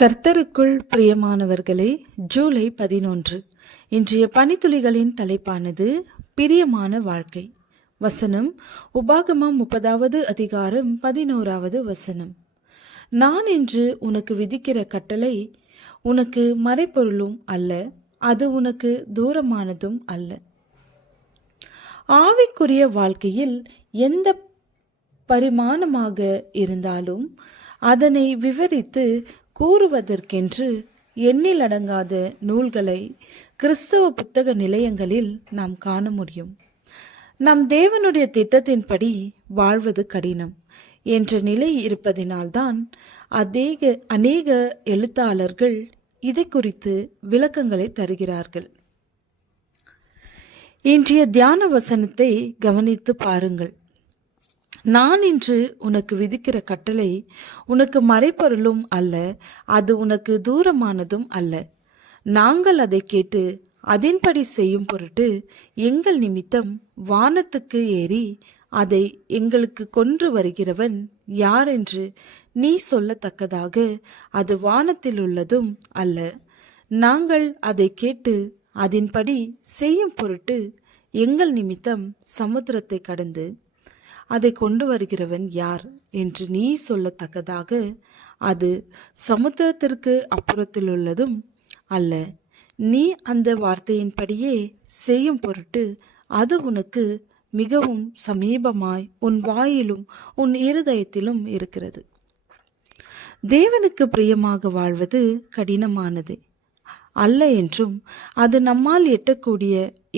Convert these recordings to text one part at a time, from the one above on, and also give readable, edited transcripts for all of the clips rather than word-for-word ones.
கர்த்தருக்குள் பிரியமானவர்களே, ஜூலை 11. இன்றைய பனித்துளிகளின் தலைப்பானது பிரியமான வாழ்க்கை. வசனம் உபாகமம் 30வது அதிகாரம் 11வது வசனம். நான் இன்று உனக்கு விதிக்கிற கட்டளை உனக்கு மறைபொருளும் அல்ல, அது உனக்கு தூரமானதும் அல்ல. ஆவிக்குரிய வாழ்க்கையில் எந்த பரிமாணமாக இருந்தாலும் அதனை விவரித்து கூறுவதற்கென்று எண்ணிலடங்காத நூல்களை கிறிஸ்தவ புத்தக நிலையங்களில் நாம் காண முடியும். நம் தேவனுடைய திட்டத்தின்படி வாழ்வது கடினம் என்ற நிலை இருப்பதினால்தான் அநேக எழுத்தாளர்கள் இதை குறித்து விளக்கங்களை தருகிறார்கள். இன்றைய தியான வசனத்தை கவனித்து பாருங்கள். நான் இன்று உனக்கு விதிக்கிற கட்டளை உனக்கு மறைபொருளும் அல்ல, அது உனக்கு தூரமானதும் அல்ல. நாங்கள் அதை கேட்டு அதன்படி செய்யும் பொருட்டு எங்கள் நிமித்தம் வானத்துக்கு ஏறி அதை எங்களுக்கு கொன்று வருகிறவன் யார் என்று நீ சொல்லத்தக்கதாக அது வானத்தில் உள்ளதும் அல்ல. நாங்கள் அதை கேட்டு அதன்படி செய்யும் பொருட்டு எங்கள் நிமித்தம் சமுத்திரத்தை கடந்து அதை கொண்டு வருகிறவன் யார் என்று நீ சொல்லத்தக்கதாக அது சமுத்திரத்திற்கு அப்புறத்தில் உள்ளதும் அல்ல. நீ அந்த வார்த்தையின்படியே செய்யும் பொருட்டு அது உனக்கு மிகவும் சமீபமாய் உன் வாயிலும் உன் இருதயத்திலும் இருக்கிறது. தேவனுக்கு பிரியமாக வாழ்வது கடினமானது அல்ல என்றும் அது நம்மால் எட்டக்கூடிய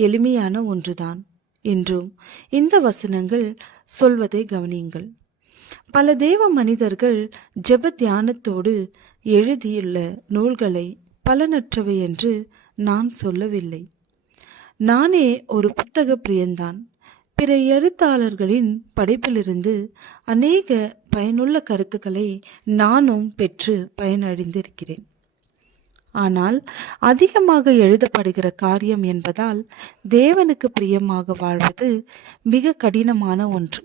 எளிமையான ஒன்றுதான் என்றும் இந்த வசனங்கள் சொல்வதை கவனியுங்கள். பல தேவ மனிதர்கள் ஜெப தியானத்தோடு எழுதியுள்ள நூல்களை பலனற்றவை என்று நான் சொல்லவில்லை. நானே ஒரு புத்தக பிரியன்தான். பிற எழுத்தாளர்களின் படைப்பிலிருந்து அநேக பயனுள்ள கருத்துக்களை நானும் பெற்று பயனடைந்திருக்கிறேன். ஆனால் அதிகமாக எழுதப்படுகிற காரியம் என்பதால் தேவனுக்கு பிரியமாக வாழ்வது மிக கடினமான ஒன்று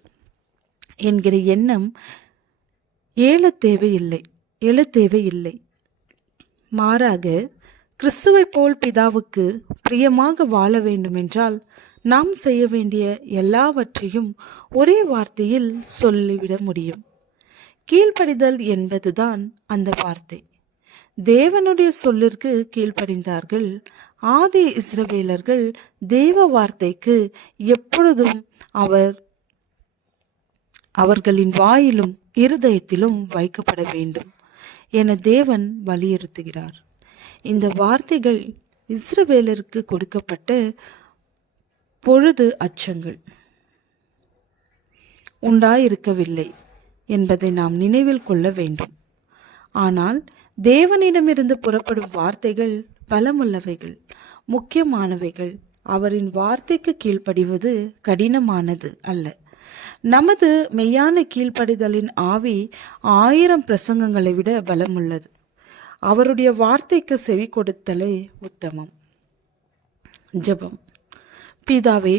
என்கிற எண்ணம் எழ தேவையில்லை. மாறாக கிறிஸ்துவை போல் பிதாவுக்கு பிரியமாக வாழ வேண்டுமென்றால் நாம் செய்ய வேண்டிய எல்லாவற்றையும் ஒரே வார்த்தையில் சொல்லிவிட முடியும். கீழ்ப்படிதல் என்பதுதான் அந்த வார்த்தை. தேவனுடைய சொல்லிற்கு கீழ்ப்படிந்தார்கள். ஆதி இஸ்ரவேலர்கள் தேவ வார்த்தைக்கு எப்பொழுதும் அவர்களின் வாயிலும் இருதயத்திலும் வைக்கப்பட வேண்டும் என தேவன் வலியுறுத்துகிறார். இந்த வார்த்தைகள் இஸ்ரவேலருக்கு கொடுக்கப்பட்ட பொழுது அச்சங்கள் உண்டாயிருக்கவில்லை என்பதை நாம் நினைவில் கொள்ள வேண்டும். ஆனால் தேவனிடமிருந்து புறப்படும் வார்த்தைகள் பலமுள்ளவைகள், முக்கியமானவைகள். அவரின் வார்த்தைக்கு கீழ்ப்படிவது கடினமானது அல்ல. நமது மெய்யான கீழ்ப்படிதலின் ஆவி 1000 பிரசங்கங்களை விட பலமுள்ளது. அவருடைய வார்த்தைக்கு செவி கொடுத்தலே உத்தமம். ஜெபம். பிதாவே,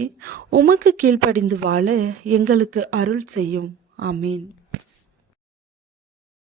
உமக்கு கீழ்ப்படிந்து வாழ எங்களுக்கு அருள் செய்யும். ஆமீன்.